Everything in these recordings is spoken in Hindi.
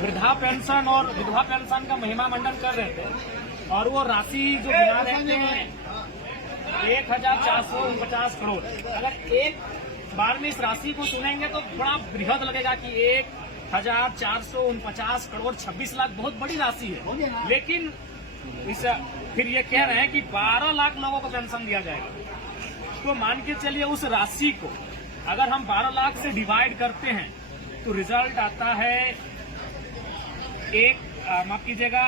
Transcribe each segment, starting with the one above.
वृद्धा पेंशन और विधवा पेंशन का महिमा मंडन कर रहे थे और वो राशि जो गिना रहे थे 1449 करोड़। अगर एक बार में इस राशि को सुनेंगे तो बड़ा बृहद लगेगा कि 1449 करोड़ 26 लाख बहुत बड़ी राशि है, लेकिन इस फिर ये कह रहे हैं कि 12 लाख लोगों को पेंशन दिया जाएगा। तो मान के चलिए उस राशि को अगर हम 12 लाख से डिवाइड करते हैं तो रिजल्ट आता है माफ कीजिएगा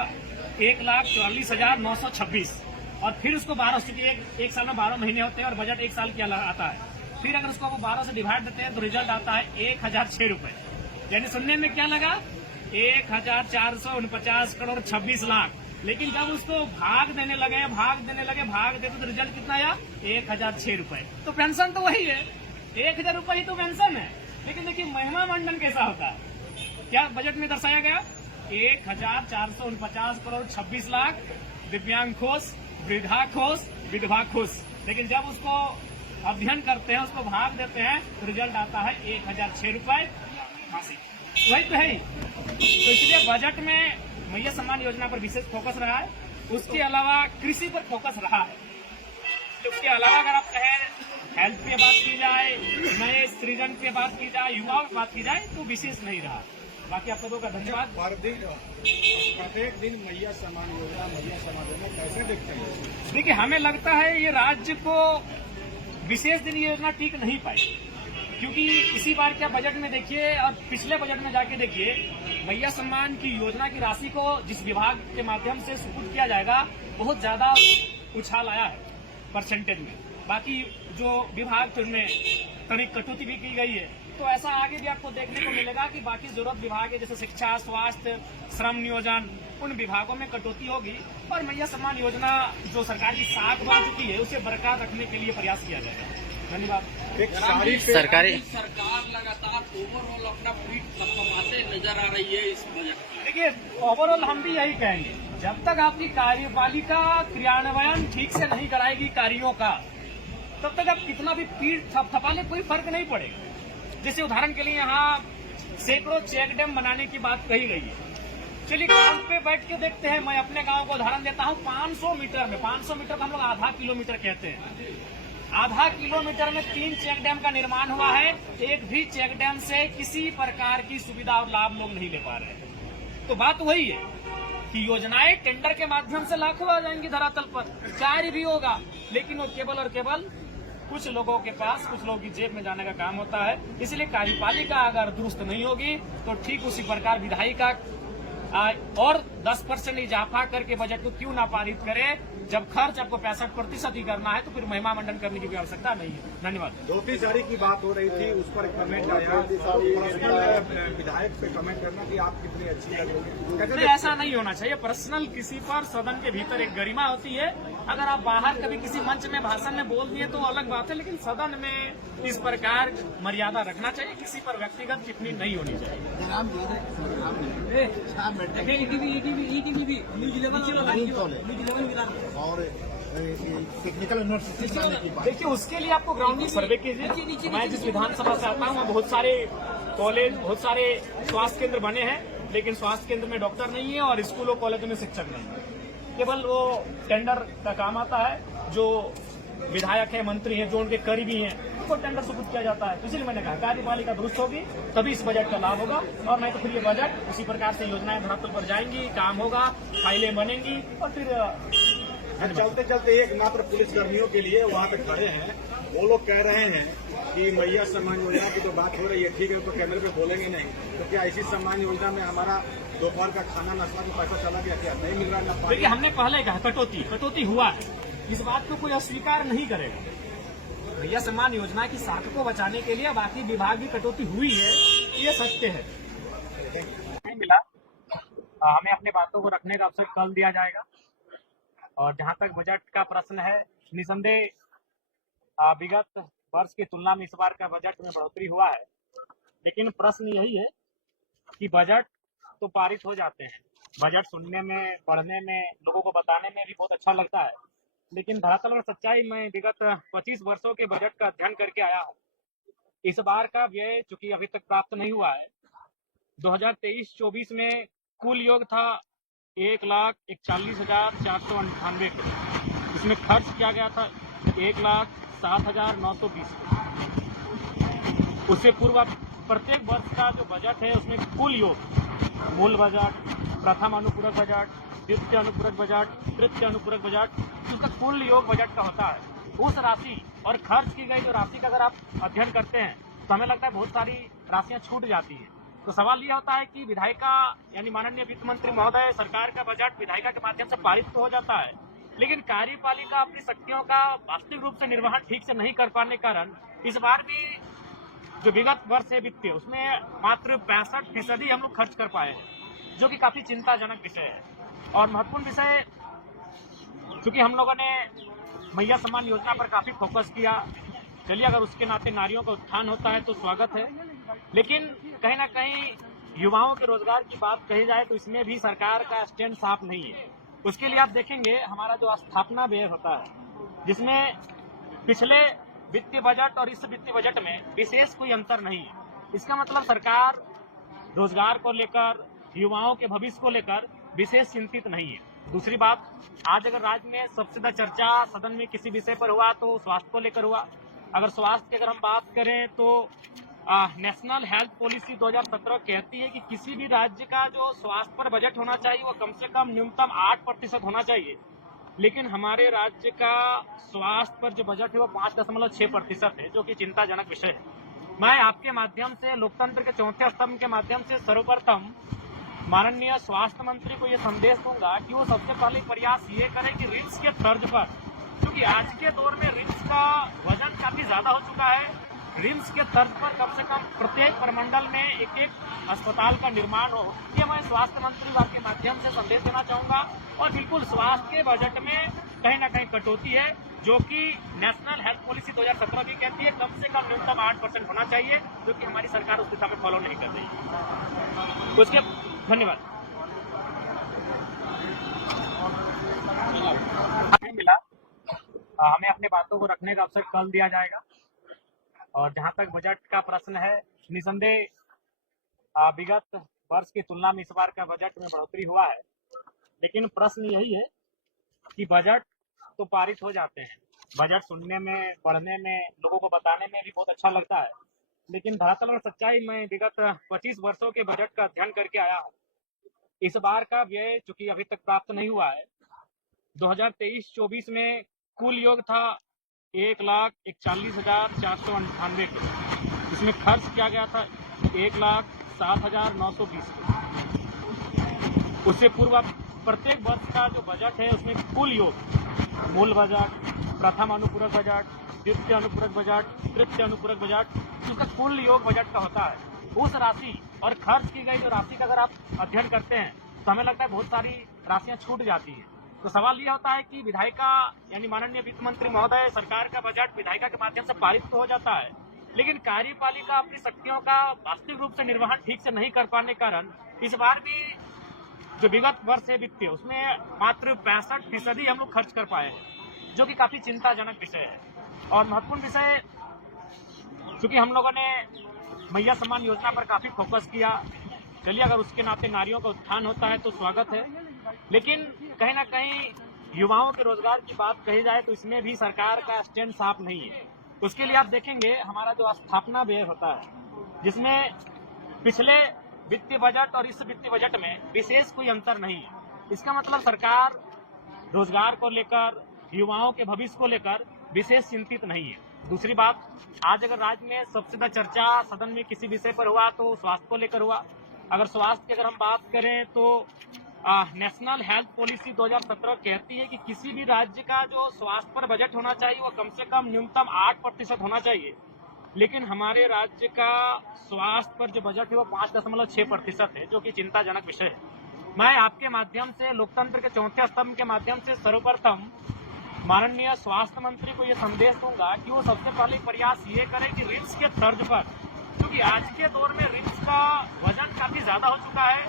1,44,926 और फिर उसको 12 क्योंकि एक साल में 12 महीने होते हैं और बजट एक साल के आता है। फिर अगर उसको 12 से डिवाइड देते हैं तो रिजल्ट आता है 1,006 रुपए। यानी सुनने में क्या लगा 1,449 करोड़ 26 लाख, लेकिन जब उसको भाग देने लगे तो रिजल्ट कितना आया 1,006 रुपए। तो पेंशन तो वही है 1,000 रुपए ही तो पेंशन है। लेकिन देखिए महिमा मंडन कैसा होता है, क्या बजट में दर्शाया गया 1,449 करोड़ 26 लाख दिव्यांग खुश, वृद्धा खुश, विधवा खुश। लेकिन जब उसको अध्ययन करते हैं उसको भाग देते हैं तो रिजल्ट आता है 1,006 रुपए। वही तो है। तो इसलिए बजट में मैया सम्मान योजना पर विशेष फोकस रहा है, उसके अलावा कृषि पर फोकस रहा है। तो उसके अलावा अगर आप कहें हेल्थ पे बात की जाए, नए सृजन पे बात की जाए, युवाओं पे बात की जाए तो विशेष नहीं रहा। बाकी आप सबों का धन्यवाद। प्रत्येक दिन मैया सम्मान योजना कैसे देखते हैं? देखिए हमें लगता है ये राज्य को विशेष दिन ये योजना टिक नहीं पाई, क्योंकि इसी बार क्या बजट में देखिए और पिछले बजट में जाके देखिए मैया सम्मान की योजना की राशि को जिस विभाग के माध्यम से सुपुर्द किया जाएगा बहुत ज्यादा उछाल आया है परसेंटेज में। बाकी जो विभाग थे उनमें तनिक कटौती भी की गई है। तो ऐसा आगे भी आपको देखने को मिलेगा कि बाकी जरूरत विभाग है जैसे शिक्षा, स्वास्थ्य, श्रम नियोजन, उन विभागों में कटौती होगी और मैया सम्मान योजना जो सरकार की साख बन चुकी है उसे बरकरार रखने के लिए प्रयास किया जाएगा। धन्यवाद। सरकार लगातार ओवरऑल अपना पीठ थपथपाते नजर आ रही है इस बजट में। देखिए ओवरऑल हम भी यही कहेंगे, जब तक आपकी कार्यपालिका क्रियान्वयन ठीक से नहीं कराएगी कार्यों का तब तक आप कितना भी पीठ थपथपाने कोई फर्क नहीं पड़ेगा। जैसे उदाहरण के लिए यहाँ सैकड़ों चेक डैम बनाने की बात कही गई है। चलिए ग्राउंड पे बैठ के देखते हैं। मैं अपने गांव को उदाहरण देता हूँ। 500 मीटर को हम लोग आधा किलोमीटर कहते हैं। आधा किलोमीटर में 3 चेक डैम का निर्माण हुआ है। एक भी चेक डैम से किसी प्रकार की सुविधा और लाभ लोग नहीं ले पा रहे हैं। तो बात वही है कि योजनाएं टेंडर के माध्यम से लाखों आ जाएंगी धरातल पर, कार्य भी होगा, लेकिन वो केवल और केवल कुछ लोगों के पास, कुछ लोगों की जेब में जाने का काम होता है। इसलिए कार्यपालिका अगर दुरुस्त नहीं होगी तो ठीक उसी प्रकार विधायिका और 10% इजाफा करके बजट को क्यों ना पारित करे। जब खर्च आपको 65% ही करना है तो फिर महिमा मंडन करने की भी आवश्यकता नहीं है। धन्यवाद। धोती साड़ी की बात हो रही थी, उस पर कमेंट आया, पर्सनल विधायक पे कमेंट करना कि आप कितनी अच्छी लग रही है। ऐसा नहीं होना चाहिए। पर्सनल किसी पर सदन के भीतर एक गरिमा होती है। अगर आप बाहर कभी किसी मंच में भाषण में बोल दिए तो अलग बात है, लेकिन सदन में इस प्रकार मर्यादा रखना चाहिए। किसी पर व्यक्तिगत टिप्पणी नहीं होनी चाहिए। और टेक्निकल यूनिवर्सिटी देखिए उसके लिए आपको ग्राउंड में सर्वे कीजिए। मैं जिस विधानसभा से आता हूँ वहाँ बहुत सारे कॉलेज, बहुत सारे स्वास्थ्य केंद्र बने हैं, लेकिन स्वास्थ्य केंद्र में डॉक्टर नहीं है और स्कूलों कॉलेजों में शिक्षक नहीं है। केवल वो टेंडर का काम आता है। जो विधायक है, मंत्री हैं, जो उनके करीबी हैं, उनको टेंडर सुपुर्द किया जाता है। इसलिए मैंने कहा कार्यपालिका दुरुस्त होगी तभी इस बजट का लाभ होगा, और नहीं तो फिर ये बजट उसी प्रकार से योजनाएं धरातल पर जाएंगी, काम होगा, फाइलें बनेंगी और फिर चलते चलते एक मात्र पुलिस कर्मियों के लिए वहाँ पे खड़े हैं। वो लोग कह रहे हैं कि मैया सम्मान योजना की तो बात हो रही है, ठीक है, तो कैमरे पे बोलेंगे नहीं, तो क्या इसी सम्मान योजना में हमारा दोपहर का खाना नाश्ता का पैसा चला गया, क्या नहीं मिल रहा है? देखिए हमने पहले कहा कटौती हुआ है, इस बात को कोई अस्वीकार नहीं करेगा। मैया सम्मान योजना की साख को बचाने के लिए बाकी विभाग की कटौती हुई है, ये सत्य है। नहीं मिला, हमें अपनी बातों को रखने का अवसर कल दिया जाएगा। और जहां तक बजट का प्रश्न है, निसंदेह विगत वर्ष की तुलना में इस बार का बजट में बढ़ोतरी हुआ है, लेकिन प्रश्न यही है कि बजट तो पारित हो जाते हैं, बजट सुनने में, पढ़ने में, लोगों को बताने में भी बहुत अच्छा लगता है, लेकिन धरातल में सच्चाई में विगत 25 वर्षों के बजट का अध्ययन करके आया हूँ। इस बार का व्यय चूंकि अभी तक प्राप्त नहीं हुआ है, 2023-24 में कुल योग था 1,41,498 करोड़। इसमें खर्च किया गया था 1,07,920 करोड़। उससे पूर्व प्रत्येक वर्ष का जो बजट है उसमें कुल योग मूल बजट, प्रथम अनुपूरक बजट, द्वितीय अनुपूरक बजट, तृतीय अनुपूरक बजट, उसका कुल योग बजट का होता है। उस राशि और खर्च की गई जो राशि का अगर आप अध्ययन करते हैं तो हमें लगता है बहुत सारी राशियां छूट जाती है। तो सवाल यह होता है कि विधायिका यानी माननीय वित्त मंत्री महोदय सरकार का बजट विधायिका के माध्यम से पारित तो हो जाता है, लेकिन कार्यपालिका अपनी शक्तियों का वास्तविक रूप से निर्वहन ठीक से नहीं कर पाने के कारण इस बार भी जो विगत वर्ष है वित्तीय उसमें मात्र 65% हम लोग खर्च कर पाए हैं, जो कि काफी चिंताजनक विषय है। और महत्वपूर्ण विषय, क्योंकि हम लोगों ने मैया सम्मान योजना पर काफी फोकस किया, चलिए अगर उसके नाते नारियों का उत्थान होता है तो स्वागत है, लेकिन कहीं ना कहीं युवाओं के रोजगार की बात कही जाए तो इसमें भी सरकार का स्टैंड साफ नहीं है। उसके लिए आप देखेंगे हमारा जो स्थापना व्यय होता है, जिसमें पिछले वित्तीय बजट और इस वित्तीय बजट में विशेष कोई अंतर नहीं है। इसका मतलब सरकार रोजगार को लेकर, युवाओं के भविष्य को लेकर विशेष चिंतित नहीं है। दूसरी बात, आज अगर राज्य में सबसे ज्यादा चर्चा सदन में किसी विषय पर हुआ तो स्वास्थ्य को लेकर हुआ। अगर स्वास्थ्य की अगर हम बात करें तो नेशनल हेल्थ पॉलिसी 2017 कहती है कि किसी भी राज्य का जो स्वास्थ्य पर बजट होना चाहिए वो कम से कम न्यूनतम 8% होना चाहिए, लेकिन हमारे राज्य का स्वास्थ्य पर जो बजट है वो 5.6% है, जो कि चिंताजनक विषय है। मैं आपके माध्यम से लोकतंत्र के चौथे स्तंभ के माध्यम से सर्वप्रथम माननीय स्वास्थ्य मंत्री को ये संदेश दूंगा कि वो सबसे पहले प्रयास ये करें कि रिम्स के तर्ज पर, क्योंकि आज के दौर में रिम्स का वजन काफी ज्यादा हो चुका है, रिम्स के तर्ज पर कम से कम प्रत्येक प्रमंडल में एक अस्पताल का निर्माण हो, ये मैं स्वास्थ्य मंत्री विभाग के माध्यम से संदेश देना चाहूंगा। और बिल्कुल स्वास्थ्य के बजट में कहीं ना कहीं कटौती है, जो कि नेशनल हेल्थ पॉलिसी 2017 भी कहती है कम से कम न्यूनतम 8% होना चाहिए, जो कि हमारी सरकार उस दिशा में फॉलो नहीं कर रही है। उसके धन्यवाद मिला, हमें अपने बातों को रखने का अवसर कल दिया जाएगा। और जहां तक बजट का प्रश्न है, निसंदेह विगत वर्ष की तुलना में इस बार का बजट में बढ़ोतरी हुआ है, लेकिन प्रश्न यही है कि बजट तो पारित हो जाते हैं, बजट सुनने में, पढ़ने में, लोगों को बताने में भी बहुत अच्छा लगता है, लेकिन धरातल और सच्चाई में विगत 25 वर्षों के बजट का अध्ययन करके आया हूँ। इस बार का व्यय चूंकि अभी तक प्राप्त नहीं हुआ है, 2023-24 में कुल योग था 1,41,498 करोड़। इसमें खर्च किया गया था 1,07,920 करोड़। उससे पूर्व प्रत्येक वर्ष का जो बजट है उसमें कुल योग मूल बजट, प्रथम अनुपूरक बजट, द्वितीय अनुपूरक बजट, तृतीय अनुपूरक बजट, उसका कुल योग बजट का होता है। उस राशि और खर्च की गई जो राशि का अगर आप अध्ययन करते हैं तो हमें लगता है बहुत सारी राशियां छूट जाती है। तो सवाल यह होता है कि विधायिका यानी माननीय वित्त मंत्री महोदय सरकार का बजट विधायिका के माध्यम से पारित तो हो जाता है, लेकिन कार्यपालिका अपनी शक्तियों का वास्तविक रूप से निर्वहन ठीक से नहीं कर पाने के कारण इस बार भी जो विगत वर्ष है वित्तीय उसमें मात्र 65% हम लोग खर्च कर पाए हैं, जो कि काफी चिंताजनक विषय है। और महत्वपूर्ण विषय, क्योंकि हम लोगों ने मैया सम्मान योजना पर काफी फोकस किया, चलिए अगर उसके नाते नारियों का उत्थान होता है तो स्वागत है, लेकिन कहीं ना कहीं युवाओं के रोजगार की बात कही जाए तो इसमें भी सरकार का स्टैंड साफ नहीं है। उसके लिए आप देखेंगे हमारा जो स्थापना व्यय होता है, जिसमें पिछले वित्तीय बजट और इस वित्तीय बजट में विशेष कोई अंतर नहीं है। इसका मतलब सरकार रोजगार को लेकर, युवाओं के भविष्य को लेकर विशेष चिंतित नहीं है। दूसरी बात, आज अगर राज्य में सबसे ज्यादा चर्चा सदन में किसी विषय पर हुआ तो स्वास्थ्य को लेकर हुआ। अगर स्वास्थ्य की अगर हम बात करें तो नेशनल हेल्थ पॉलिसी 2017 कहती है कि किसी भी राज्य का जो स्वास्थ्य पर बजट होना चाहिए वो कम से कम न्यूनतम 8% होना चाहिए, लेकिन हमारे राज्य का स्वास्थ्य पर जो बजट है वो 5.6% है, जो कि चिंताजनक विषय है। मैं आपके माध्यम से लोकतंत्र के चौथे स्तंभ के माध्यम से सर्वप्रथम माननीय स्वास्थ्य मंत्री को ये संदेश दूंगा कि वो सबसे पहले प्रयास ये करें कि रिम्स के तर्ज पर, क्योंकि आज के दौर में रिम्स का वजन काफी ज्यादा हो चुका है,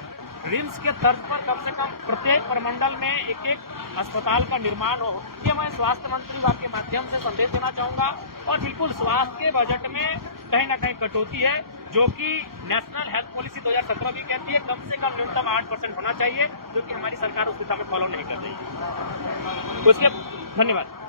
रिम्स के तर्ज पर कम से कम प्रत्येक प्रमंडल में एक एक अस्पताल का निर्माण हो, ये मैं स्वास्थ्य मंत्री विभाग के माध्यम से संदेश देना चाहूंगा। और बिल्कुल स्वास्थ्य के बजट में कहीं ना कहीं कटौती है, जो कि नेशनल हेल्थ पॉलिसी 2017 भी कहती है कम से कम न्यूनतम 8% होना चाहिए, जो कि हमारी सरकार उस दिशा में फॉलो नहीं कर रही है। उसके धन्यवाद।